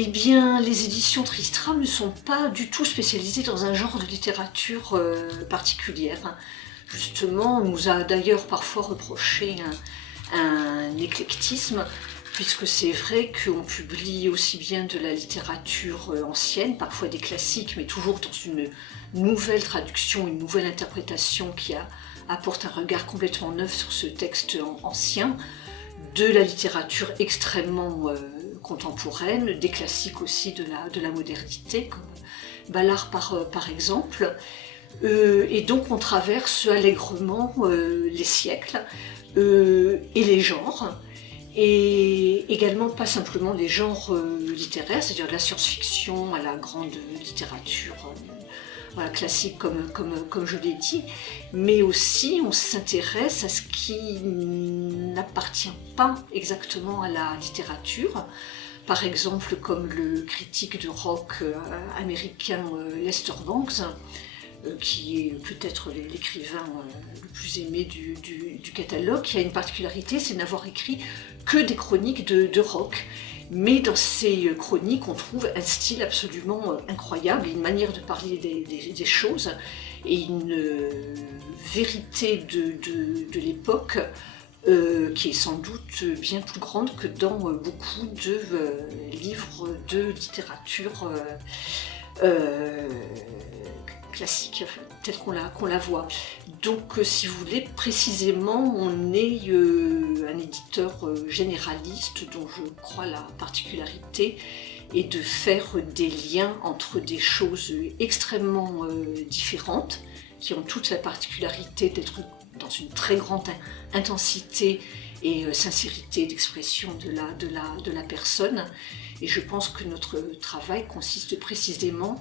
Eh bien, les éditions Tristram ne sont pas du tout spécialisées dans un genre de littérature particulière. Justement, on nous a d'ailleurs parfois reproché un éclectisme, puisque c'est vrai qu'on publie aussi bien de la littérature ancienne, parfois des classiques, mais toujours dans une nouvelle traduction, une nouvelle interprétation qui apporte un regard complètement neuf sur ce texte ancien, de la littérature extrêmement contemporaine, des classiques aussi de la modernité, comme Ballard par exemple. Et donc on traverse allègrement les siècles et les genres, et également pas simplement les genres littéraires, c'est-à-dire de la science-fiction à la grande littérature voilà, classique comme je l'ai dit, mais aussi on s'intéresse à ce qui n'appartient pas exactement à la littérature. Par exemple, comme le critique de rock américain Lester Bangs, qui est peut-être l'écrivain le plus aimé du catalogue, qui a une particularité, c'est n'avoir écrit que des chroniques de rock. Mais dans ces chroniques, on trouve un style absolument incroyable, une manière de parler des choses et une vérité de l'époque qui est sans doute bien plus grande que dans beaucoup de livres de littérature classique, telle qu'on la voit. Donc, si vous voulez, précisément, on est un éditeur généraliste dont je crois la particularité est de faire des liens entre des choses extrêmement différentes, qui ont toute la particularité d'être dans une très grande intensité et sincérité d'expression de la personne. Et je pense que notre travail consiste précisément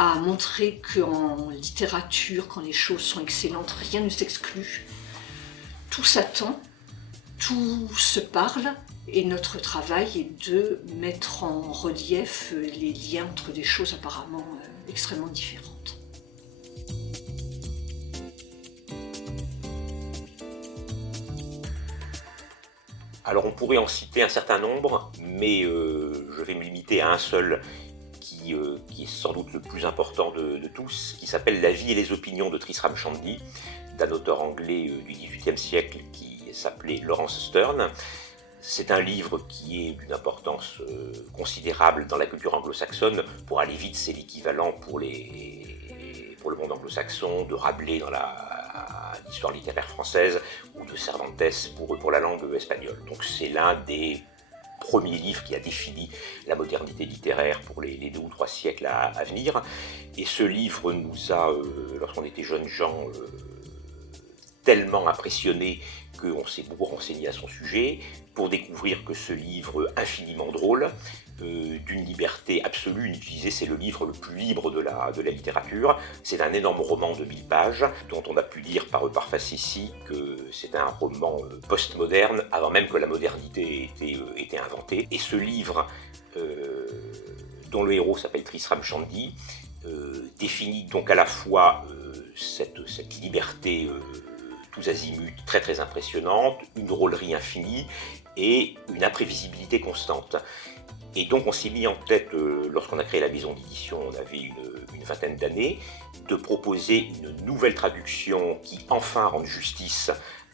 à montrer qu'en littérature, quand les choses sont excellentes, rien ne s'exclut. Tout s'attend, tout se parle, et notre travail est de mettre en relief les liens entre des choses apparemment extrêmement différentes. Alors on pourrait en citer un certain nombre, mais je vais me limiter à un seul qui est sans doute le plus important de tous, qui s'appelle La vie et les opinions de Tristram Shandy, d'un auteur anglais du XVIIIe siècle qui s'appelait Laurence Sterne. C'est un livre qui est d'une importance considérable dans la culture anglo-saxonne. Pour aller vite, c'est l'équivalent pour le monde anglo-saxon de Rabelais dans l'histoire littéraire française ou de Cervantes pour la langue espagnole. Donc c'est l'un des premier livre qui a défini la modernité littéraire pour les 2 ou 3 siècles à venir. Et ce livre nous a, lorsqu'on était jeunes gens, tellement impressionnés qu'on s'est beaucoup renseigné à son sujet, pour découvrir que ce livre infiniment drôle, d'une liberté absolue, il disait c'est le livre le plus libre de la littérature. C'est un énorme roman de 1000 pages, dont on a pu lire par facétie que c'est un roman postmoderne, avant même que la modernité ait été inventée. Et ce livre, dont le héros s'appelle Tristram Shandy, définit donc à la fois cette liberté tous azimuts très très impressionnante, une drôlerie infinie et une imprévisibilité constante. Et donc on s'est mis en tête, lorsqu'on a créé la maison d'édition, on avait une vingtaine d'années, de proposer une nouvelle traduction qui enfin rende justice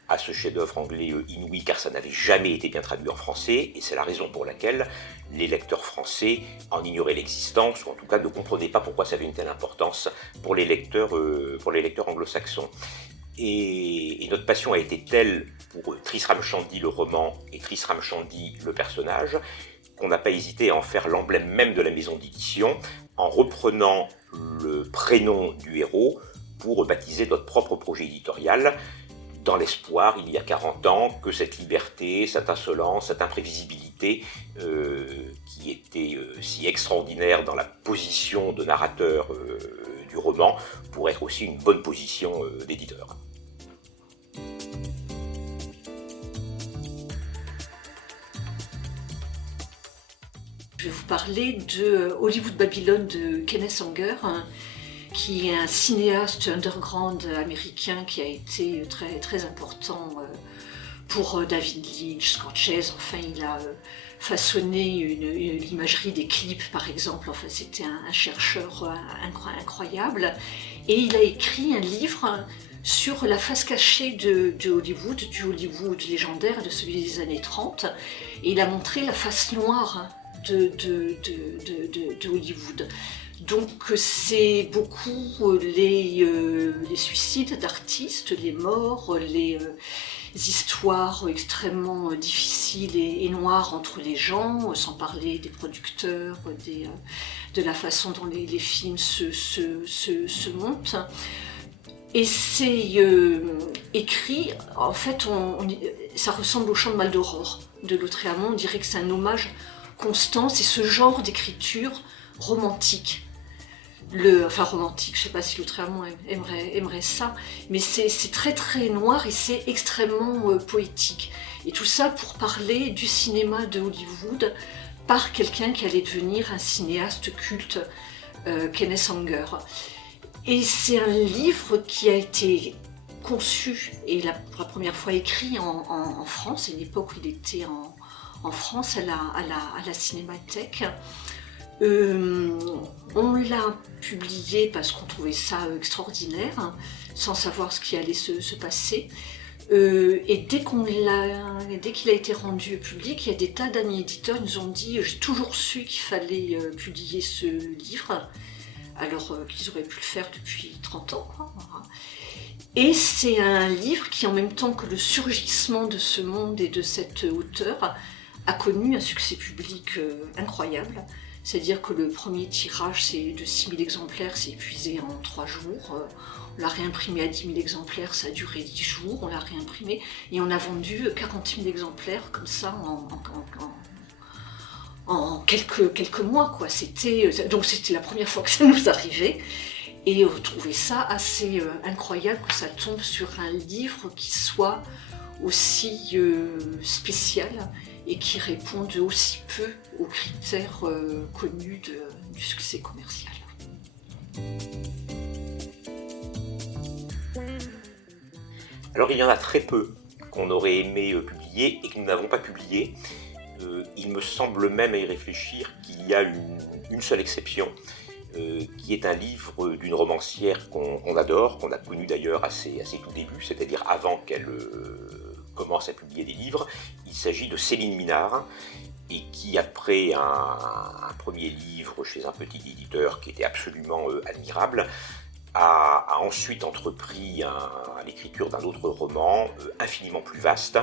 à ce chef-d'œuvre anglais inouï, car ça n'avait jamais été bien traduit en français, et c'est la raison pour laquelle les lecteurs français en ignoraient l'existence, ou en tout cas ne comprenaient pas pourquoi ça avait une telle importance pour les lecteurs anglo-saxons. Et notre passion a été telle pour Tristram Shandy le roman et Tristram Shandy le personnage, qu'on n'a pas hésité à en faire l'emblème même de la maison d'édition, en reprenant le prénom du héros pour baptiser notre propre projet éditorial, dans l'espoir, il y a 40 ans, que cette liberté, cette insolence, cette imprévisibilité qui était si extraordinaire dans la position de narrateur du roman, pourrait être aussi une bonne position d'éditeur. Je vais vous parler de Hollywood Babylone de Kenneth Anger, qui est un cinéaste underground américain qui a été très, très important pour David Lynch, Scorsese. Enfin, il a façonné l'imagerie des clips, par exemple. Enfin, c'était un chercheur incroyable. Et il a écrit un livre sur la face cachée de Hollywood, du Hollywood légendaire, de celui des années 30. Et il a montré la face noire de Hollywood. Donc c'est beaucoup les suicides d'artistes, les morts, les histoires extrêmement difficiles et noires entre les gens, sans parler des producteurs, de la façon dont les films se montent. Et c'est écrit, en fait, ça ressemble au Chant de Maldoror de Lautréamont. On dirait que c'est un hommage constant, c'est ce genre d'écriture romantique. Romantique, je ne sais pas si Lautréamont aimerait ça, mais c'est très très noir et c'est extrêmement poétique. Et tout ça pour parler du cinéma de Hollywood par quelqu'un qui allait devenir un cinéaste culte, Kenneth Anger. Et c'est un livre qui a été conçu et pour la première fois écrit en France, à une époque où il était en France, à la Cinémathèque. On l'a publié parce qu'on trouvait ça extraordinaire, sans savoir ce qui allait se passer. Et dès qu'il a été rendu public, il y a des tas d'amis éditeurs qui nous ont dit « J'ai toujours su qu'il fallait publier ce livre », alors qu'ils auraient pu le faire depuis 30 ans, quoi. Et c'est un livre qui, en même temps que le surgissement de ce monde et de cet auteur, a connu un succès public incroyable. C'est-à-dire que le premier tirage de 6 000 exemplaires s'est épuisé en 3 jours. On l'a réimprimé à 10 000 exemplaires, ça a duré 10 jours, on l'a réimprimé et on a vendu 40 000 exemplaires comme ça en quelques mois, quoi. Donc c'était la première fois que ça nous arrivait. Et on trouvait ça assez incroyable que ça tombe sur un livre qui soit aussi spécial et qui réponde aussi peu aux critères connus du succès commercial. Alors il y en a très peu qu'on aurait aimé publier et que nous n'avons pas publié. Il me semble même à y réfléchir qu'il y a une seule exception, qui est un livre d'une romancière qu'on adore, qu'on a connue d'ailleurs à ses tout débuts, c'est-à-dire avant qu'elle commence à publier des livres. Il s'agit de Céline Minard, et qui, après un premier livre chez un petit éditeur qui était absolument admirable, a ensuite entrepris l'écriture d'un autre roman infiniment plus vaste,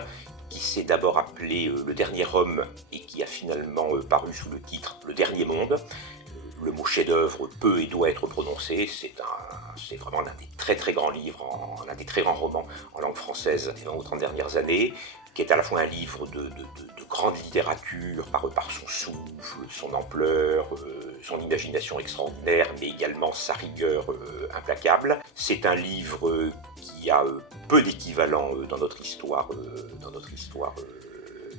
qui s'est d'abord appelé Le Dernier Homme et qui a finalement paru sous le titre Le Dernier Monde. Le mot chef-d'œuvre peut et doit être prononcé, c'est vraiment l'un des très très grands livres, l'un des très grands romans en langue française des 20 ou 30 dernières années, qui est à la fois un livre de grande littérature par son souffle, son ampleur, son imagination extraordinaire, mais également sa rigueur implacable. C'est un livre qui a peu d'équivalent dans notre histoire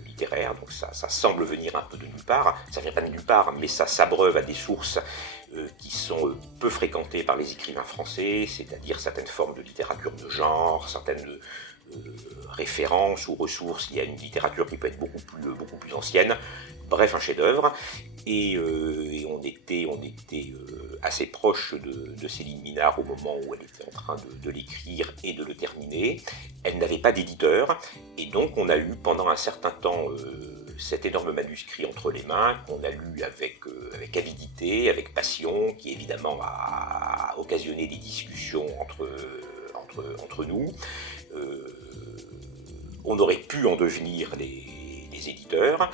littéraire, donc ça semble venir un peu de nulle part. Ça vient pas de nulle part, mais ça s'abreuve à des sources qui sont peu fréquentées par les écrivains français, c'est-à-dire certaines formes de littérature de genre, certaines références ou ressources liées à une littérature qui peut être beaucoup plus ancienne. Bref, un chef-d'œuvre. Et on était assez proche de Céline Minard au moment où elle était en train de l'écrire et de le terminer. Elle n'avait pas d'éditeur, et donc on a eu pendant un certain temps cet énorme manuscrit entre les mains, qu'on a lu avec avidité, avec passion, qui évidemment a occasionné des discussions entre nous. On aurait pu en devenir les éditeurs,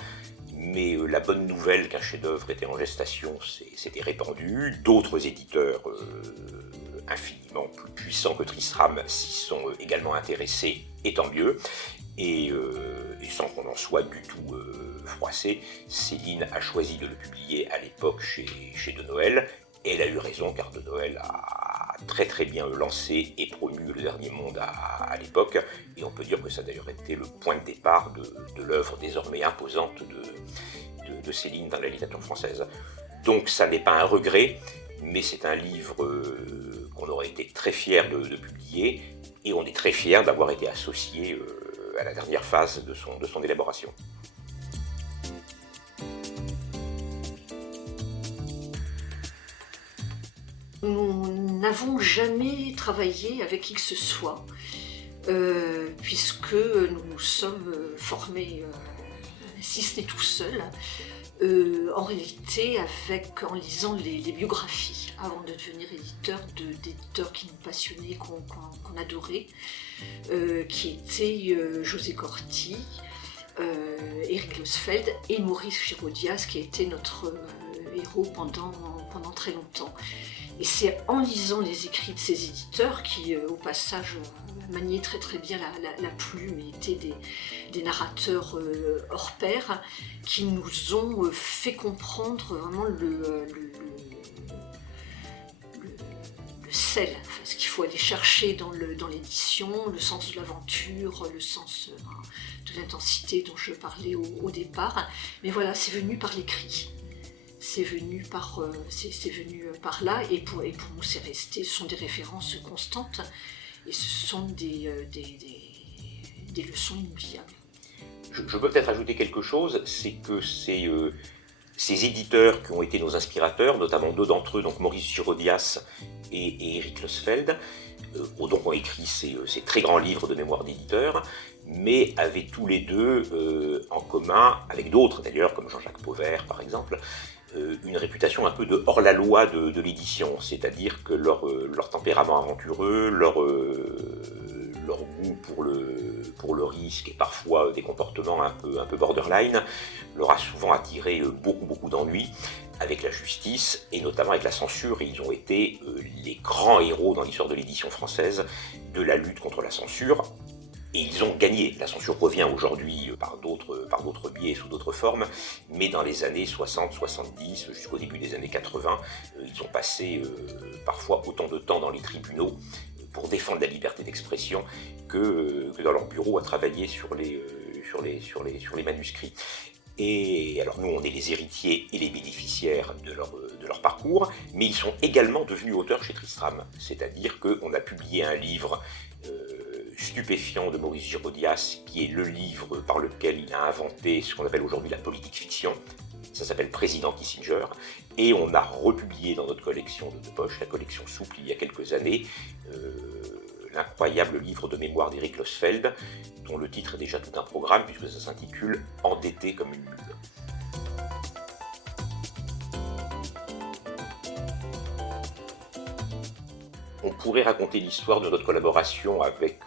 mais la bonne nouvelle qu'un chef-d'œuvre était en gestation s'était répandue. D'autres éditeurs infiniment plus puissants que Tristram s'y sont également intéressés, et tant mieux. Et sans qu'on en soit du tout froissé, Céline a choisi de le publier à l'époque chez De Noël. Et elle a eu raison, car De Noël a très très bien lancé et promu Le Dernier Monde à l'époque, et on peut dire que ça a d'ailleurs été le point de départ de l'œuvre désormais imposante de Céline dans la littérature française. Donc ça n'est pas un regret, mais c'est un livre qu'on aurait été très fiers de publier, et on est très fiers d'avoir été associés à la dernière phase de son élaboration. nous n'avons jamais travaillé avec qui que ce soit, puisque nous nous sommes formés, si ce n'est tout seul, en réalité en lisant les biographies, avant de devenir éditeur, d'éditeurs qui nous passionnaient, qu'on adorait, qui étaient José Corti, Éric Losfeld et Maurice Girodias, qui a été notre héros pendant très longtemps. Et c'est en lisant les écrits de ces éditeurs qui, au passage, maniaient très très bien la plume et étaient des narrateurs hors pair, qui nous ont fait comprendre vraiment le sel, enfin, ce qu'il faut aller chercher dans l'édition, le sens de l'aventure, le sens de l'intensité dont je parlais au départ. Mais voilà, c'est venu par l'écrit. C'est venu par là, et pour nous c'est resté. Ce sont des références constantes et ce sont des leçons inoubliables. Je peux peut-être ajouter quelque chose, c'est que ces éditeurs qui ont été nos inspirateurs, notamment deux d'entre eux, donc Maurice Girodias et Éric Losfeld, donc ont écrit ces très grands livres de mémoire d'éditeurs, mais avaient tous les deux en commun, avec d'autres d'ailleurs, comme Jean-Jacques Pauvert par exemple, une réputation un peu de hors-la-loi de l'édition, c'est-à-dire que leur tempérament aventureux, leur goût pour le risque et parfois des comportements un peu borderline, leur a souvent attiré beaucoup d'ennuis avec la justice et notamment avec la censure, et ils ont été les grands héros dans l'histoire de l'édition française de la lutte contre la censure. Et ils ont gagné. La censure revient aujourd'hui par d'autres biais et sous d'autres formes, mais dans les années 60, 70, jusqu'au début des années 80, ils ont passé parfois autant de temps dans les tribunaux pour défendre la liberté d'expression que dans leur bureau à travailler sur les manuscrits. Et alors nous, on est les héritiers et les bénéficiaires de leur parcours, mais ils sont également devenus auteurs chez Tristram, c'est-à-dire qu'on a publié un livre stupéfiant de Maurice Girodias, qui est le livre par lequel il a inventé ce qu'on appelle aujourd'hui la politique fiction. Ça s'appelle Président Kissinger, et on a republié dans notre collection de poche, la collection Souple, il y a quelques années, l'incroyable livre de mémoire d'Éric Losfeld, dont le titre est déjà tout un programme, puisque ça s'intitule « Endetté comme une mule ». On pourrait raconter l'histoire de notre collaboration avec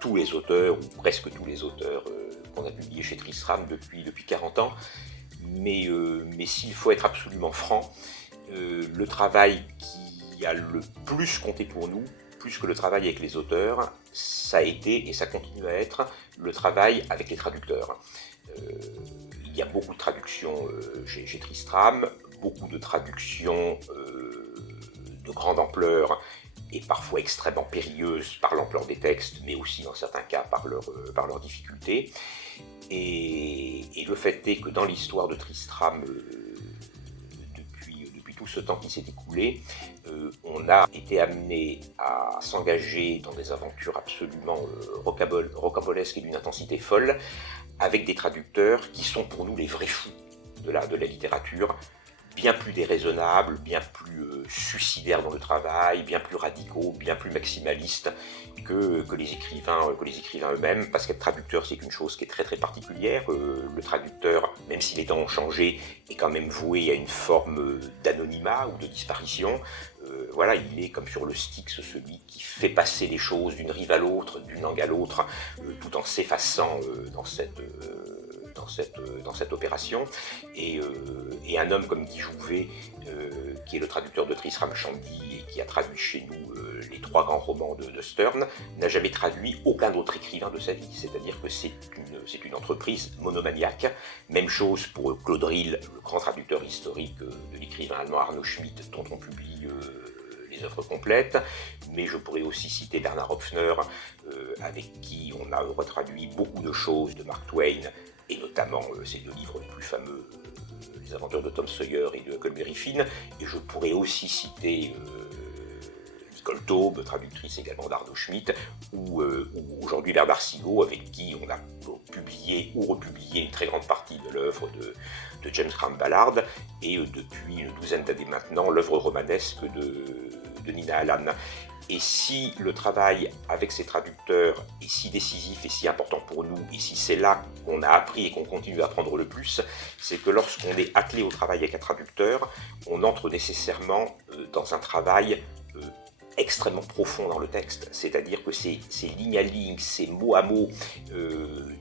tous les auteurs, ou presque tous les auteurs qu'on a publiés chez Tristram depuis 40 ans, mais s'il faut être absolument franc, le travail qui a le plus compté pour nous, plus que le travail avec les auteurs, ça a été, et ça continue à être, le travail avec les traducteurs. Il y a beaucoup de traductions chez Tristram, beaucoup de traductions de grande ampleur et parfois extrêmement périlleuses par l'ampleur des textes, mais aussi dans certains cas par leur difficulté. Et le fait est que dans l'histoire de Tristram, depuis tout ce temps qui s'est écoulé, on a été amené à s'engager dans des aventures absolument rocambolesques et d'une intensité folle, avec des traducteurs qui sont pour nous les vrais fous de la littérature, bien plus déraisonnables, bien plus suicidaires dans le travail, bien plus radicaux, bien plus maximalistes que les écrivains eux-mêmes, parce qu'être traducteur, c'est une chose qui est très très particulière. Le traducteur, même si les temps ont changé, est quand même voué à une forme d'anonymat ou de disparition. Voilà, il est comme sur le Styx, celui qui fait passer les choses d'une rive à l'autre, d'une langue à l'autre, tout en s'effaçant dans cette opération, et un homme comme Guy Jouvet, qui est le traducteur de Tristram Shandy et qui a traduit chez nous les 3 grands romans de Sterne, n'a jamais traduit aucun autre écrivain de sa vie, c'est-à-dire que c'est une entreprise monomaniaque. Même chose pour Claude Rille, le grand traducteur historique de l'écrivain allemand Arno Schmidt, dont on publie les œuvres complètes, mais je pourrais aussi citer Bernard Hopfner, avec qui on a retraduit beaucoup de choses de Mark Twain, et notamment ces 2 livres les plus fameux, Les Aventures de Tom Sawyer et de Huckleberry Finn, et je pourrais aussi citer Nicole Taube, traductrice également d'Arnaud Schmitt, ou aujourd'hui Bernard Sigaud, avec qui on a publié ou republié une très grande partie de l'œuvre de James Graham Ballard, et depuis une douzaine d'années maintenant, l'œuvre romanesque de Nina Allan. Et si le travail avec ces traducteurs est si décisif et si important pour nous, et si c'est là qu'on a appris et qu'on continue d'apprendre le plus, c'est que lorsqu'on est attelé au travail avec un traducteur, on entre nécessairement dans un travail extrêmement profond dans le texte, c'est-à-dire que c'est ligne à ligne, c'est mot à mot,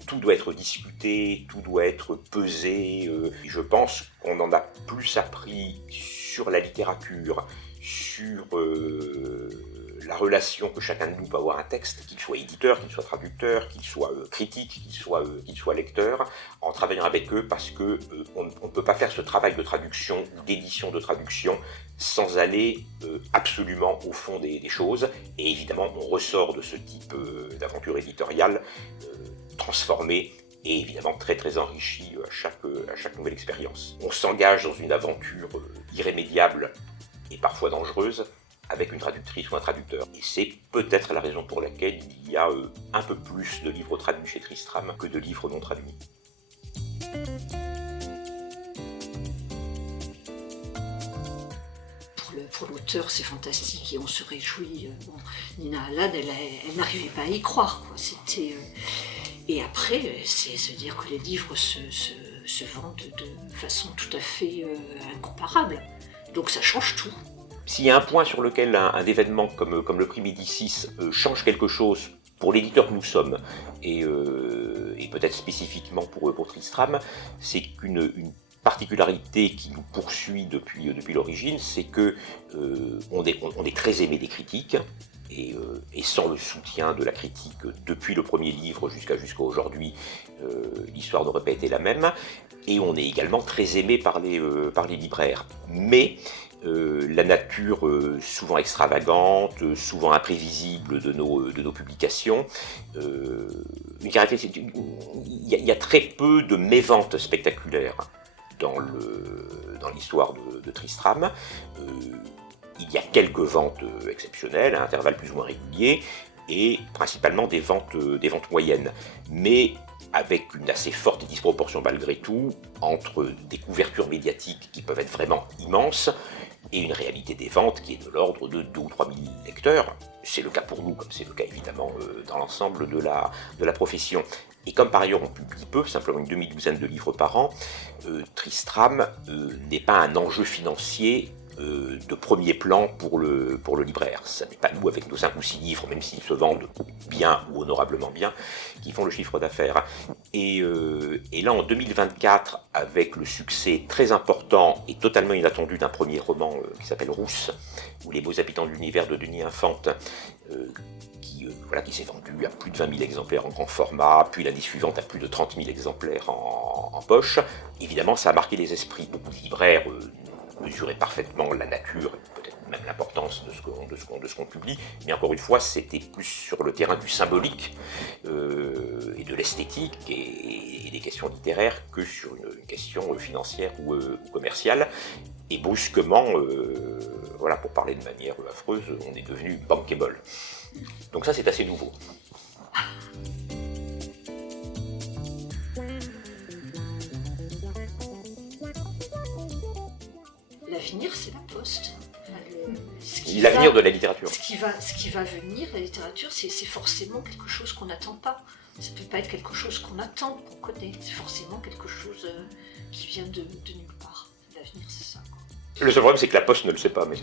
tout doit être discuté, tout doit être pesé. Je pense qu'on en a plus appris sur la littérature, sur la relation que chacun de nous peut avoir à un texte, qu'il soit éditeur, qu'il soit traducteur, qu'il soit critique, qu'il soit lecteur, en travaillant avec eux, parce que on ne peut pas faire ce travail de traduction ou d'édition de traduction sans aller absolument au fond des choses. Et évidemment, on ressort de ce type d'aventure éditoriale transformé et évidemment très très enrichi à chaque nouvelle expérience. On s'engage dans une aventure irrémédiable et parfois dangereuse, avec une traductrice ou un traducteur. Et c'est peut-être la raison pour laquelle il y a un peu plus de livres traduits chez Tristram que de livres non traduits. Pour l'auteur, c'est fantastique et on se réjouit. Bon, Nina Allan, elle n'arrivait pas à y croire, quoi. C'était, et après, c'est se dire que les livres se vendent de façon tout à fait incomparable. Donc ça change tout. S'il y a un point sur lequel un événement comme le prix Médicis change quelque chose pour l'éditeur que nous sommes, et peut-être spécifiquement pour Tristram, c'est qu'une particularité qui nous poursuit depuis l'origine, c'est que on est très aimé des critiques, et sans le soutien de la critique depuis le premier livre jusqu'à aujourd'hui, l'histoire n'aurait pas été la même. Et on est également très aimé par les libraires. Mais la nature souvent extravagante, souvent imprévisible de nos publications, une caractéristique, il y a très peu de méventes spectaculaires dans l'histoire de Tristram. Il y a quelques ventes exceptionnelles, à intervalles plus ou moins réguliers, et principalement des ventes moyennes. Mais avec une assez forte disproportion malgré tout entre des couvertures médiatiques qui peuvent être vraiment immenses et une réalité des ventes qui est de l'ordre de 2 ou 3 000 lecteurs. C'est le cas pour nous, comme c'est le cas évidemment dans l'ensemble de la profession. Et comme par ailleurs on publie peu, simplement une demi-douzaine de livres par an, Tristram n'est pas un enjeu financier de premier plan pour le libraire. Ce n'est pas nous, avec nos 5 ou 6 livres, même s'ils se vendent bien ou honorablement bien, qui font le chiffre d'affaires. Et là, en 2024, avec le succès très important et totalement inattendu d'un premier roman qui s'appelle Rousse, ou Les beaux habitants de l'univers de Denis Infante, qui s'est vendu à plus de 20 000 exemplaires en grand format, puis l'année suivante à plus de 30 000 exemplaires en poche. Évidemment, ça a marqué les esprits. Beaucoup de libraires mesuraient parfaitement la nature, peut-être même l'importance de ce qu'on publie, mais encore une fois, c'était plus sur le terrain du symbolique et de l'esthétique et des questions littéraires que sur une question financière ou commerciale. Et brusquement, pour parler de manière affreuse, on est devenu bankable. Donc ça, c'est assez nouveau. L'avenir, c'est la poste. L'avenir de la littérature. Ce qui va venir, la littérature, c'est forcément quelque chose qu'on n'attend pas. Ça ne peut pas être quelque chose qu'on attend, qu'on connaît. C'est forcément quelque chose qui vient de nulle part. L'avenir, c'est ça, quoi. Le seul problème, c'est que la poste ne le sait pas. Mais...